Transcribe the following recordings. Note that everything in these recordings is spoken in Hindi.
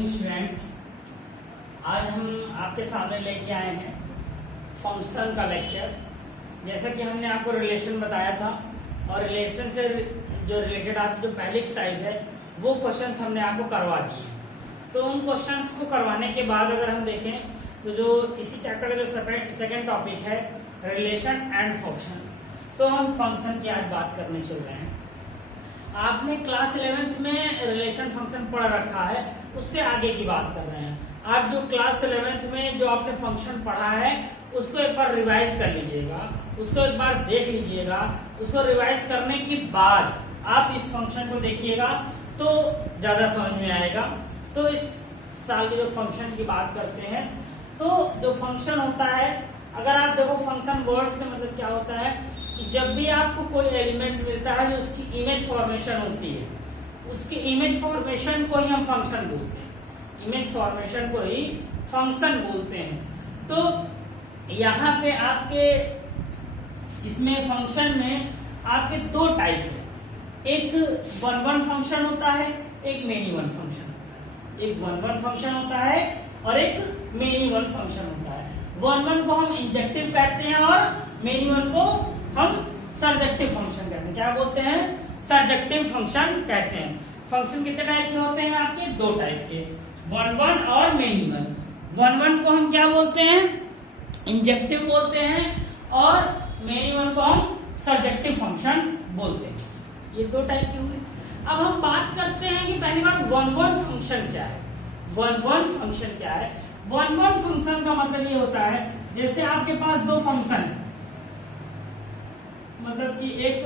Morning students. आज हम आपके सामने लेके आए हैं फंक्शन का लेक्चर। जैसा कि हमने आपको रिलेशन बताया था और रिलेशन से जो रिलेटेड आपकी जो पहली एक्सरसाइज है वो क्वेश्चंस हमने आपको करवा दिए। तो उन क्वेश्चंस को करवाने के बाद अगर हम देखें तो जो इसी चैप्टर का जो सेकंड टॉपिक है रिलेशन एंड फंक्शन, तो हम फंक्शन की आज बात करने चल रहे हैं। आपने क्लास 11th में रिलेशन फंक्शन पढ़ रखा है, उससे आगे की बात कर रहे हैं। आप जो क्लास 11th में जो आपने फंक्शन पढ़ा है उसको एक बार रिवाइज कर लीजिएगा, उसको एक बार देख लीजिएगा। उसको रिवाइज करने के बाद आप इस फंक्शन को देखिएगा तो ज्यादा समझ में आएगा। तो इस साल के जो फंक्शन की बात करते हैं, तो जो फंक्शन होता है, अगर आप देखो फंक्शन वर्ड से मतलब क्या होता है कि जब भी आपको कोई एलिमेंट मिलता है जो उसकी इमेज फॉर्मेशन होती है, उसकी इमेज फॉर्मेशन को ही हम फंक्शन बोलते हैं। इमेज फॉर्मेशन को ही फंक्शन बोलते हैं। तो यहाँ पे आपके इसमें फंक्शन में आपके दो टाइप है, एक वन वन फंक्शन होता है, एक मेनी वन फंक्शन होता है। एक वन वन फंक्शन होता है और एक मेनी वन फंक्शन होता है। वन वन को हम इंजेक्टिव कहते हैं और मेनी वन को हम सर्जेक्टिव फंक्शन कहते हैं। क्या बोलते हैं? सर्जेक्टिव फंक्शन कहते हैं। फंक्शन कितने टाइप के होते हैं आपके? दो टाइप के, वन वन और मेनी वन। वन वन को हम क्या बोलते हैं? इंजेक्टिव बोलते हैं और मेनी वन को हम सर्जेक्टिव फंक्शन बोलते हैं। ये दो टाइप की हुई। अब हम बात करते हैं कि पहली बार वन वन फंक्शन क्या है। वन वन फंक्शन क्या है? वन वन फंक्शन का मतलब ये होता है जैसे आपके पास दो फंक्शन है, मतलब कि एक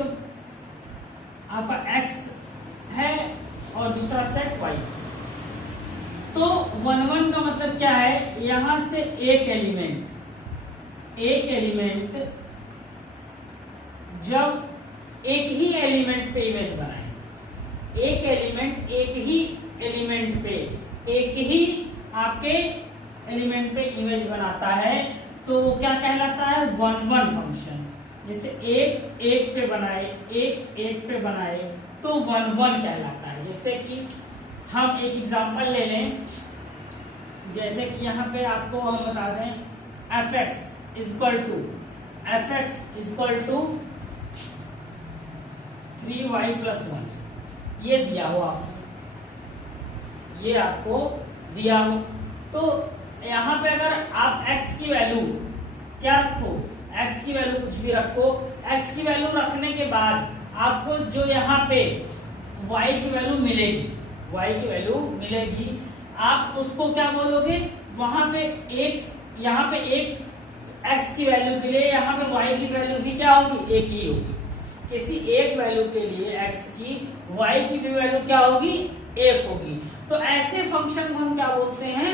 आपका x है और दूसरा सेट y। तो वन वन का मतलब क्या है? यहां से एक एलिमेंट जब एक ही एलिमेंट पे इमेज बनाए, एक एलिमेंट एक ही एलिमेंट पे एक ही आपके एलिमेंट पे इमेज बनाता है तो वो क्या कहलाता है? One one function. जैसे एक एक पे बनाए, एक एक पे बनाए तो वन वन कहलाता है। जैसे कि हम एक एग्जांपल ले लें, जैसे कि यहाँ पे आपको हम बता दें fx इक्वल टू 3y + 1, ये दिया हो आपको, ये आपको दिया हो। तो यहाँ पे अगर आप x की वैल्यू क्या रखो, x की वैल्यू कुछ भी रखो, x की वैल्यू रखने के बाद आपको जो यहाँ पे y की वैल्यू मिलेगी, आप उसको क्या बोलोगे? वहां पे एक, यहाँ पे एक x की वैल्यू के लिए यहाँ पे y की वैल्यू भी क्या होगी? एक ही होगी। किसी एक वैल्यू के लिए x की y की भी वैल्यू क्या होगी? एक होगी। तो ऐसे फंक्शन को हम क्या बोलते हैं?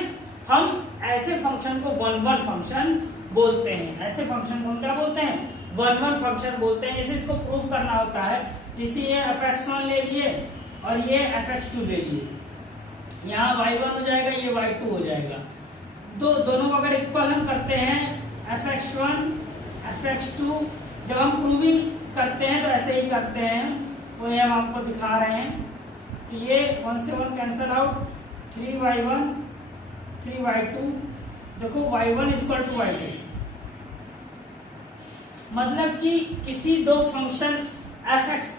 हम ऐसे फंक्शन को वन वन फंक्शन बोलते हैं। ऐसे फंक्शन को हम क्या बोलते हैं? वन वन फंक्शन बोलते हैं। जैसे इसको प्रूफ करना होता है, जैसे ये fx1 ले लिए और ये fx2 ले लिए, यहाँ y1 हो जाएगा, ये y2 हो जाएगा। दोनों को अगर इक्वल हम करते हैं, fx1 fx2, जब हम प्रूविंग करते हैं तो ऐसे ही करते हैं, वो ये हम आपको दिखा रहे हैं कि ये 1 से 1 कैंसल आउट, 3y1 3y2, देखो y1 = y2। मतलब कि किसी दो फंक्शन fx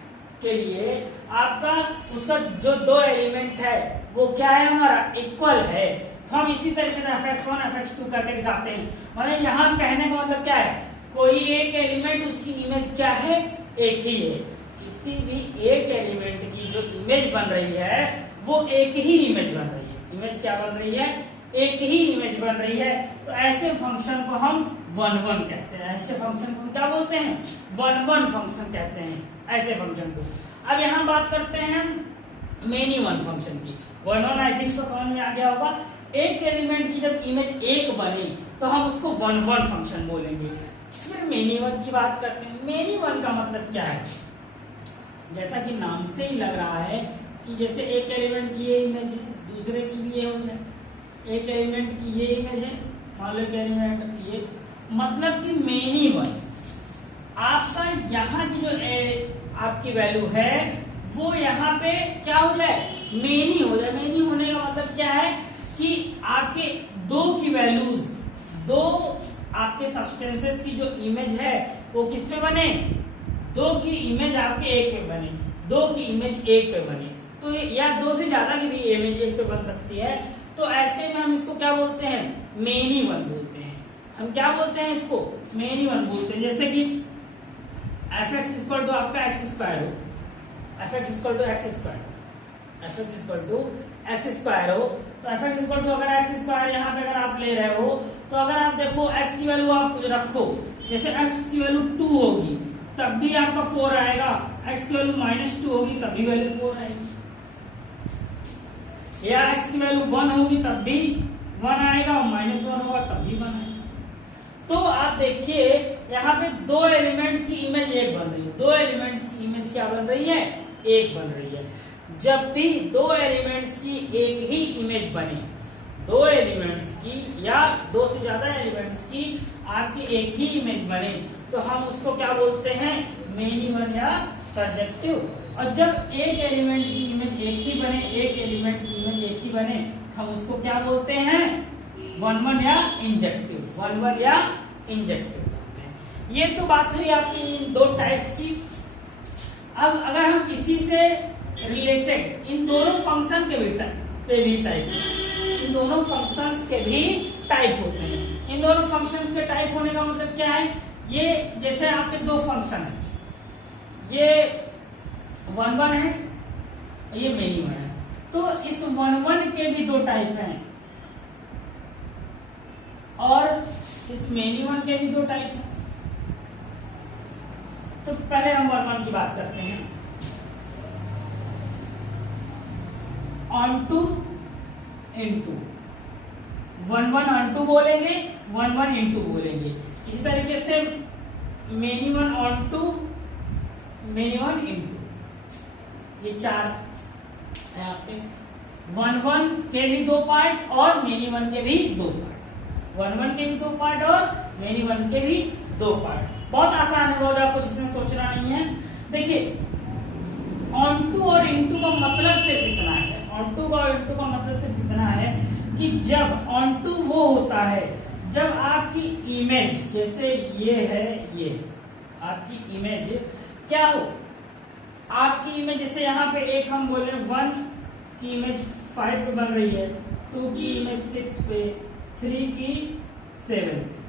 के लिए आपका उसका जो दो एलिमेंट है वो क्या है? हमारा इक्वल है। तो हम इसी तरीके से fx1 fx2 करके दिखाते हैं। मतलब यहाँ कहने का मतलब क्या है? कोई एक एलिमेंट उसकी इमेज क्या है? एक ही है। किसी भी एक एलिमेंट की जो इमेज बन रही है वो एक ही इमेज बन रही है। इमेज क्या बन रही है? एक ही इमेज बन रही है। तो ऐसे फंक्शन को हम वन वन कहते हैं। ऐसे फंक्शन को क्या बोलते हैं? वन वन फंक्शन कहते हैं ऐसे फंक्शन को। अब यहाँ बात करते हैं मेनी वन फंक्शन की। वन वन आई थिंक समझ में आ गया होगा। एक एलिमेंट की जब इमेज एक बनी तो हम उसको वन वन फंक्शन बोलेंगे। फिर मेनी वन की बात करते हैं। मेनी वन का मतलब क्या है? जैसा कि नाम से ही लग रहा है कि जैसे एक एलिमेंट की ये इमेज है, दूसरे की भी ये हो जाए, एक एलिमेंट की ये इमेज है, मान लो एक एलिमेंट ये, मतलब कि मेनी वन। आपका यहाँ की जो आपकी वैल्यू है वो यहाँ पे क्या हो जाए? मेनी हो जाए। मेनी होने का मतलब क्या है कि आपके दो की वैल्यूज, दो आपके सब्सटेंसेस की जो इमेज है वो किस पे बने, दो की इमेज आपके एक पे बने, दो की इमेज एक पे बने, तो या दो से ज्यादा की भी इमेज एक पे बन सकती है। तो ऐसे में हम इसको क्या बोलते हैं, मेनी वन बोलते हैं। हम क्या बोलते हैं इसको, मेनी वन बोलते हैं। जैसे कि एफ एक्स इक्वल टू आपका एक्स स्क्वायर हो, f x equal to x square, f x equal to x square हो, तो एफ एक्स इक्वल टू अगर एक्स स्क्वायर यहाँ पे अगर आप ले रहे हो, तो अगर आप देखो एक्स की वैल्यू आप रखो, जैसे एक्स की वैल्यू 2 होगी तब भी आपका 4 आएगा, एक्स की वैल्यू -2 होगी तब भी वैल्यू 4 आएगी, या एक्स की वैल्यू 1 होगी तब भी 1 आएगा, और -1 होगा तब भी 1 आएगा। तो आप देखिए यहाँ पे दो एलिमेंट्स की इमेज एक बन रही है, दो एलिमेंट्स की इमेज क्या बन रही है, एक बन रही है। जब भी दो एलिमेंट्स की एक ही इमेज बने, दो एलिमेंट्स की या दो से ज्यादा एलिमेंट्स की आपकी एक ही इमेज बने, तो हम उसको क्या बोलते हैं, मेनी वन या सर्जेक्टिव। और जब एक एलिमेंट की इमेज एक ही बने, एक एलिमेंट की इमेज एक ही बने, हम उसको क्या बोलते हैं, वन वन या इंजेक्टिव, वन वन या इंजेक्टिव बोलते हैं। ये तो बात हुई आपकी इन दो टाइप्स की। अब अगर हम इसी से रिलेटेड इन दोनों फंक्शन के भी टाइप, इन दोनों फंक्शंस के भी टाइप होते हैं। इन दोनों फंक्शन के टाइप होने का मतलब क्या है, ये जैसे आपके दो फंक्शन है, ये वन वन है, ये मेनी वन है, तो इस वन वन के भी दो टाइप हैं और इस मेनी वन के भी दो टाइप हैं। तो पहले हम वन वन की बात करते हैं। Onto into, one one onto बोलेंगे, वन वन इनटू बोलेंगे। इस तरीके से many one onto, many one into, ये चार है आपके। वन वन के भी दो पार्ट और मेनी वन के भी दो पार्ट, वन वन के भी दो पार्ट और मेनी वन के भी दो पार्ट। बहुत आसान है, बहुत आपको इसमें सोचना नहीं है। देखिए ऑन टू और इनटू का मतलब सिर्फ इतना है, ऑन टू और इनटू का मतलब सिर्फ इतना है कि जब ऑन टू वो होता है जब आपकी इमेज, जैसे ये है, ये आपकी इमेज क्या हो, आपकी इमेज जैसे यहाँ पे एक हम बोले 1 की इमेज 5 पे बन रही है, 2 की इमेज 6 पे, 3 की 7 पे।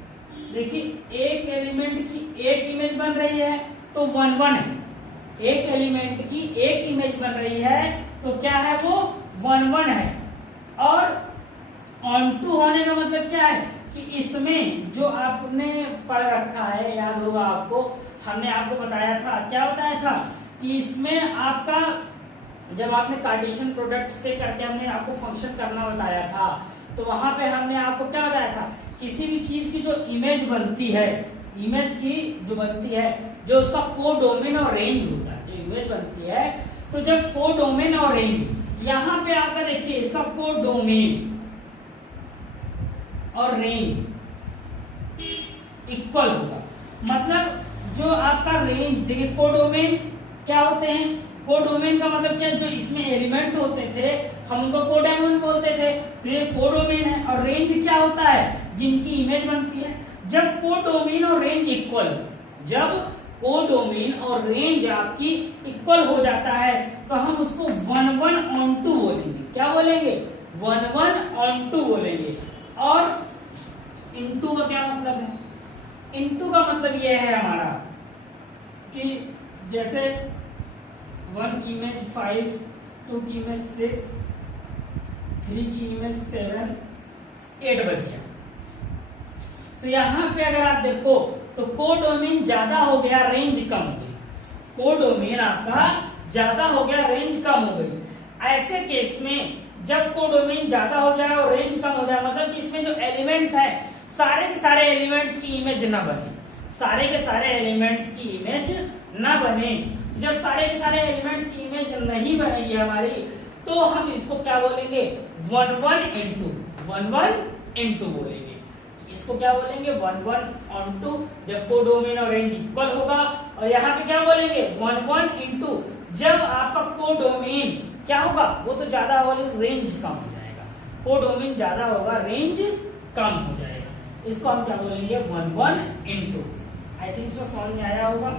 देखिए एक एलिमेंट की एक इमेज बन रही है तो 1 1 है, एक एलिमेंट की एक इमेज बन रही है तो क्या है, वो 1 1 है। और ऑन टू होने का मतलब क्या है कि इसमें जो आपने पढ़ रखा है, याद होगा आपको, हमने आपको बताया था, क्या बताया था कि इसमें आपका जब आपने कार्टेशियन प्रोडक्ट से करके हमने आपको फंक्शन करना बताया था, तो वहां पे हमने आपको क्या बताया था, किसी भी चीज की जो इमेज बनती है, इमेज की जो बनती है, जो उसका कोडोमेन और रेंज होता है, जो इमेज बनती है, तो जब कोडोमेन और रेंज, यहां पे आपका देखिए इसका कोडोमेन और रेंज इक्वल होगा, मतलब जो आपका रेंज, देखिए कोडोमेन क्या होते हैं, कोडोमेन का मतलब क्या, जो इसमें एलिमेंट होते थे हम उनको कोडोमेन बोलते थे, तो ये कोडोमेन है। और रेंज क्या होता है, जिनकी इमेज बनती है। जब कोडोमेन और रेंज इक्वल, जब कोडोमेन और रेंज आपकी इक्वल हो जाता है तो हम उसको 1 1 ऑन टू बोलेंगे। क्या बोलेंगे, 1 1 ऑन टू बोलेंगे। और इनटू का क्या मतलब है, इनटू का मतलब ये है हमारा कि जैसे 1 की इमेज 5, 2 की इमेज 6, 3 की इमेज 7, 8 बच गया। तो यहां पे अगर आप देखो तो कोडोमेन ज्यादा हो गया, रेंज कम हो गई, कोडोमेन आपका ज्यादा हो गया, रेंज कम हो गई। ऐसे केस में जब कोडोमेन ज्यादा हो जाए और रेंज कम हो जाए, मतलब कि इसमें जो एलिमेंट है सारे के सारे एलिमेंट्स की इमेज ना बने, सारे के सारे एलिमेंट्स की इमेज ना बने। जब सारे के सारे एलिमेंट्स की इमेज नहीं बनेगी हमारी, तो हम इसको क्या बोलेंगे, 1 1 इनटू, 1 1 इनटू बोलेंगे। इसको क्या बोलेंगे, 1 1 ऑन टू, जब कोडोमेन और रेंज इक्वल होगा। और यहाँ पे क्या बोलेंगे, 1 1 इनटू, जब आपका कोडोमेन क्या होगा, वो तो ज्यादा होगा, रेंज कम हो जाएगा। कोडोमेन ज्यादा होगा, रेंज कम हो जाएगा। इसको हम क्या बोलेंगे, 11 आई थिंक सो समझ में आया होगा।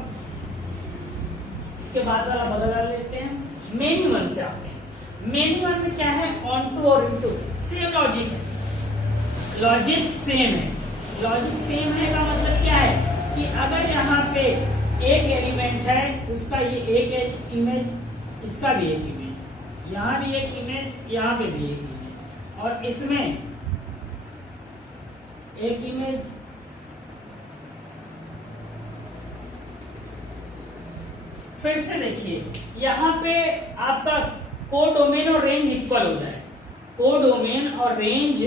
इसके बाद वाला बदल लेते हैं, मेनी वन से आते हैं। मेनी वन में क्या है, ऑन टू और इनटू, सेम लॉजिक है, लॉजिक सेम है। लॉजिक सेम है का मतलब क्या है कि अगर यहाँ पे एक एलिमेंट है, उसका ये एक इमेज, इसका भी एक इमेज, यहाँ भी एक इमेज, यहाँ पे भी एक इमेज, और इसमें एक इमेज, फिर से देखिए यहाँ पे आपका कोडोमेन और रेंज इक्वल हो जाए, कोडोमेन और रेंज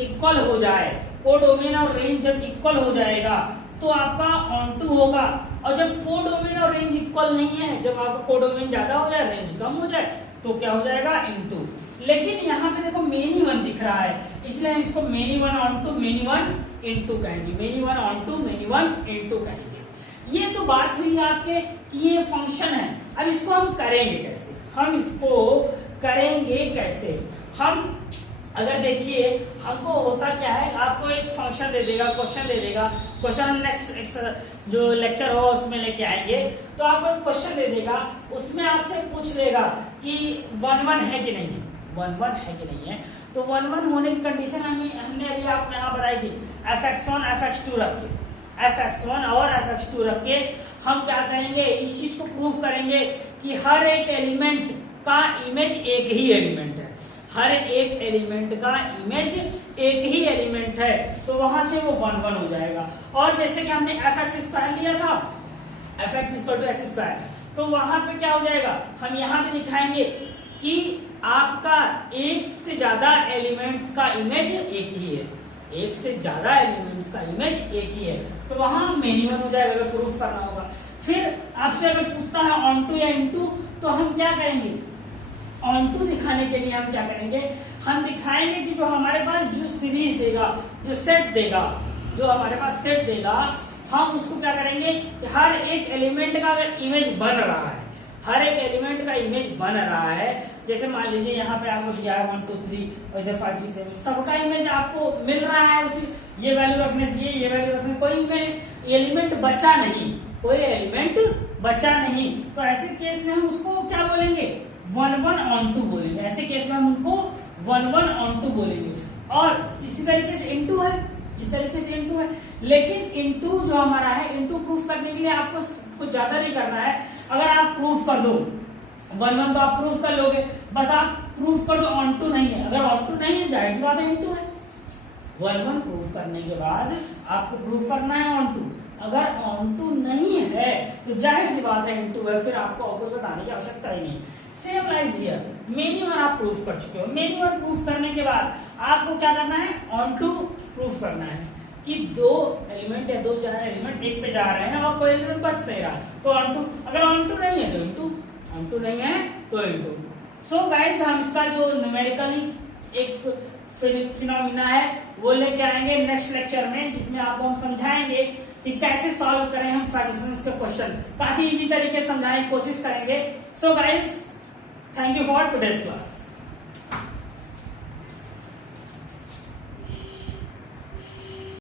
इक्वल हो जाए, कोडोमेन और रेंज जब इक्वल हो जाएगा तो आपका ऑन टू होगा। और जब कोडोमेन और रेंज इक्वल नहीं है, जब आपका कोडोमेन ज्यादा हो जाए, रेंज कम हो जाए, तो क्या हो जाएगा, इनटू। लेकिन यहाँ पे देखो मेनी वन दिख रहा है, इसलिए हम इसको many one onto, many one into कहेंगे, many one onto, many one into कहेंगे। ये तो बात हुई आपके कि ये फंक्शन है। अब इसको हम करेंगे कैसे, हम इसको करेंगे कैसे, हम अगर देखिए हमको होता क्या है, आपको एक फंक्शन दे देगा, क्वेश्चन दे देगा, क्वेश्चन हम नेक्स्ट जो लेक्चर हो उसमें लेके आएंगे, तो आपको एक क्वेश्चन दे देगा, उसमें आपसे पूछ लेगा कि 1 1 है कि नहीं है, 1 1 है कि नहीं है। तो 1 1 होने की कंडीशन हमने अभी आपने यहाँ बताई थी, fx1 fx2 रख के, fx1 और fx2 रख के हम क्या करेंगे, इस चीज को प्रूव करेंगे कि हर एक एलिमेंट का इमेज एक ही एलिमेंट है, हर एक एलिमेंट का इमेज एक ही एलिमेंट है, तो वहां से वो 1 1 हो जाएगा। और जैसे कि हमने fx² लिया था, fx=x², तो वहां पे क्या हो जाएगा, हम यहाँ पे दिखाएंगे कि आपका एक से ज्यादा एलिमेंट्स का इमेज एक ही है, एक से ज्यादा एलिमेंट्स का इमेज एक ही है, तो वहां मेनी वन हो जाएगा, अगर प्रूफ करना होगा। फिर आपसे अगर पूछता है ऑन टू या इनटू, तो हम क्या करेंगे, ऑन टू दिखाने के लिए हम क्या करेंगे, हम दिखाएंगे कि जो हमारे पास जो सीरीज देगा, जो सेट देगा, जो हमारे पास सेट देगा, हम उसको क्या करेंगे, हर एक एलिमेंट का अगर इमेज बन रहा है, हर एक एलिमेंट का इमेज बन रहा है, जैसे मान लीजिए यहाँ पे आपको दिया है 1 2 3 और इधर 5 6 7, सबका इमेज आपको मिल रहा है, उसी ये वैल्यू रखने से ये वैल्यू रखने, कोई एलिमेंट बचा नहीं, कोई एलिमेंट बचा नहीं, तो ऐसे केस में हम उसको क्या बोलेंगे, 1 1 ऑन टू बोलेंगे। ऐसे केस में हम उनको 1 1 ऑन टू बोलेंगे। और इसी तरीके से इनटू है, इस तरीके से इनटू है, लेकिन इनटू जो हमारा है, इनटू प्रूफ करने के लिए आपको कुछ ज्यादा नहीं करना है। अगर आप प्रूफ कर दो 1 1 तो आप प्रूफ कर लोगे, बस आप प्रूफ कर दो ऑन टू नहीं है। अगर ऑन टू नहीं है, जाहिर सी बात है इनटू है। 1 1 प्रूफ करने के बाद आपको प्रूफ करना है ऑन टू। अगर ऑन टू नहीं है तो जाहिर सी बात है इनटू है, फिर आपको और कोई बताने की आवश्यकता ही नहीं। Same lies here, many one आप प्रूफ कर चुके हो। मेनी वन प्रूफ करने के बाद आपको क्या करना है, ऑन टू प्रूफ करना है कि दो एलिमेंट है, दो एलिमेंट एक पे जा रहे हैं और कोई एलिमेंट बच नहीं रहा, तो ऑन टू। अगर ऑन टू नहीं है तो इनटू, ऑन टू नहीं है तो इनटू। सो गाइस, हम इसका जो न्यूमेरिकली एक फिनोमिना है वो लेके आएंगे नेक्स्ट लेक्चर में, जिसमें आपको हम समझाएंगे कि कैसे सॉल्व करें हम फ्रैक्शंस के क्वेश्चन। काफी इजी तरीके से समझाने की कोशिश करेंगे। So guys, thank you for today's class.